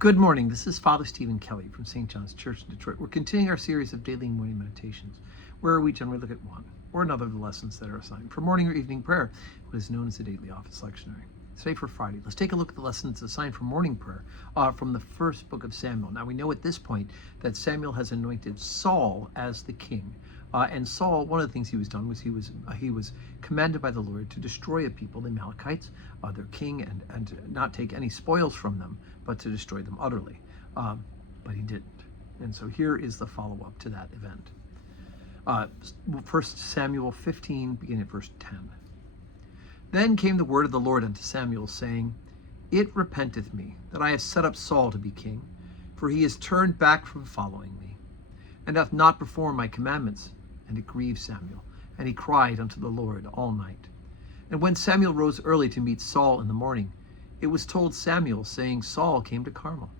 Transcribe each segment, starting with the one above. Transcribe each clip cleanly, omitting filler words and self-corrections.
Good morning. This is Father Stephen Kelly from St. John's Church in Detroit. We're continuing our series of daily morning meditations, where we generally look at one or another of the lessons that are assigned for morning or evening prayer, what is known as the daily office lectionary. Today for Friday, let's take a look at the lessons assigned for morning prayer from the first book of Samuel. Now we know at this point that Samuel has anointed Saul as the king. And Saul, one of the things he was done was he was commanded by the Lord to destroy a people, the Amalekites, their king, and not take any spoils from them, but to destroy them utterly. But he didn't. And so here is the follow-up to that event. 1 Samuel 15, beginning at verse 10. Then came the word of the Lord unto Samuel, saying, It repenteth me that I have set up Saul to be king, for he is turned back from following me, and hath not performed my commandments. And it grieved Samuel, and he cried unto the Lord all night. And when Samuel rose early to meet Saul in the morning, it was told Samuel, saying, Saul came to Carmel,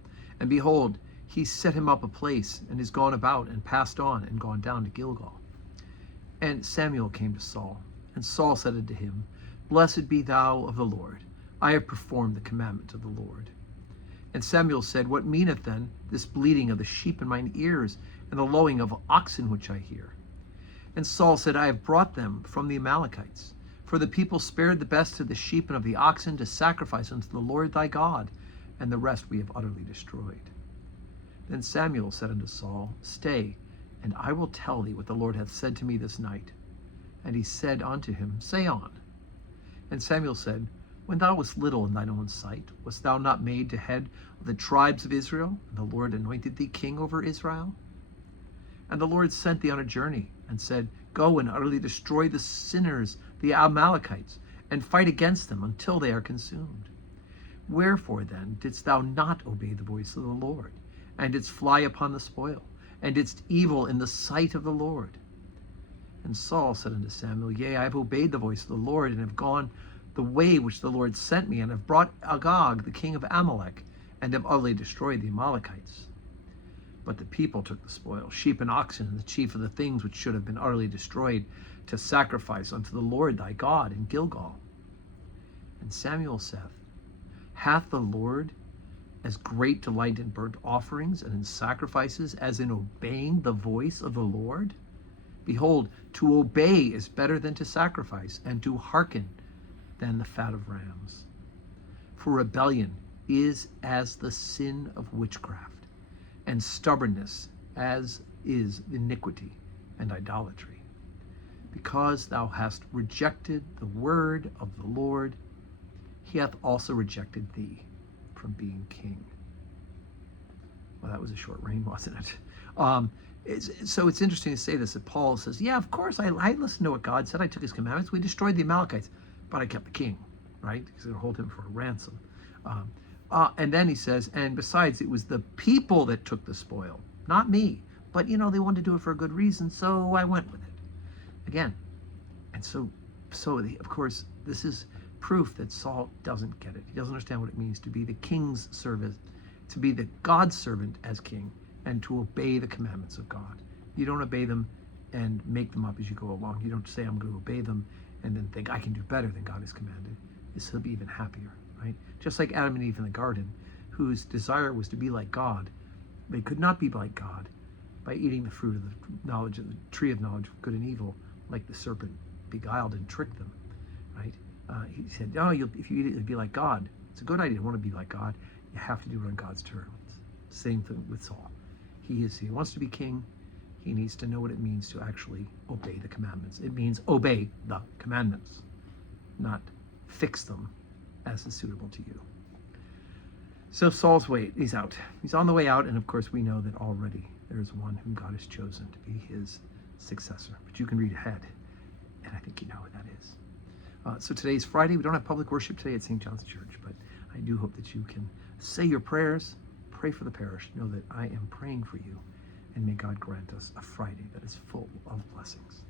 and behold, he set him up a place, and is gone about, and passed on, and gone down to Gilgal. And Samuel came to Saul, and Saul said unto him, Blessed be thou of the Lord, I have performed the commandment of the Lord. And Samuel said, What meaneth then this bleating of the sheep in mine ears, and the lowing of oxen which I hear? And Saul said, I have brought them from the Amalekites. For the people spared the best of the sheep and of the oxen to sacrifice unto the Lord thy God, and the rest we have utterly destroyed. Then Samuel said unto Saul, Stay, and I will tell thee what the Lord hath said to me this night. And he said unto him, Say on. And Samuel said, When thou wast little in thine own sight, wast thou not made to head of the tribes of Israel, and the Lord anointed thee king over Israel? And the Lord sent thee on a journey, and said, Go and utterly destroy the sinners, the Amalekites, and fight against them until they are consumed. Wherefore then didst thou not obey the voice of the Lord, and didst fly upon the spoil, and didst evil in the sight of the Lord? And Saul said unto Samuel, Yea, I have obeyed the voice of the Lord, and have gone the way which the Lord sent me, and have brought Agag, the king of Amalek, and have utterly destroyed the Amalekites. But the people took the spoil, sheep and oxen, and the chief of the things which should have been utterly destroyed, to sacrifice unto the Lord thy God in Gilgal. And Samuel saith, Hath the Lord as great delight in burnt offerings and in sacrifices as in obeying the voice of the Lord? Behold, to obey is better than to sacrifice, and to hearken than the fat of rams. For rebellion is as the sin of witchcraft, and stubbornness as is iniquity and idolatry. Because thou hast rejected the word of the Lord, he hath also rejected thee from being king. Well, that was a short reign, wasn't it? So it's interesting to say this, that Paul says, yeah, of course, I listened to what God said. I took his commandments. We destroyed the Amalekites, but I kept the king, right? Because they hold him for a ransom. And then he says, and besides, it was the people that took the spoil, not me. But, they wanted to do it for a good reason, so I went with it. Again. And so of course, this is proof that Saul doesn't get it. He doesn't understand what it means to be the king's servant, to be the God's servant as king, and to obey the commandments of God. You don't obey them and make them up as you go along. You don't say, I'm going to obey them, and then think I can do better than God has commanded. This will be even happier. Right? Just like Adam and Eve in the garden, whose desire was to be like God. They could not be like God by eating the fruit of the knowledge of the tree of knowledge of good and evil, like the serpent beguiled and tricked them. Right? He said, "Oh, if you eat it, you'll be like God." It's a good idea to want to be like God. You have to do it on God's terms. Same thing with Saul. He wants to be king. He needs to know what it means to actually obey the commandments. It means obey the commandments, not fix them as is suitable to you. So Saul's he's out. He's on the way out, and of course we know that already there's one whom God has chosen to be his successor. But you can read ahead, and I think you know who that is. So today's Friday. We don't have public worship today at St. John's Church, but I do hope that you can say your prayers, pray for the parish, know that I am praying for you, and may God grant us a Friday that is full of blessings.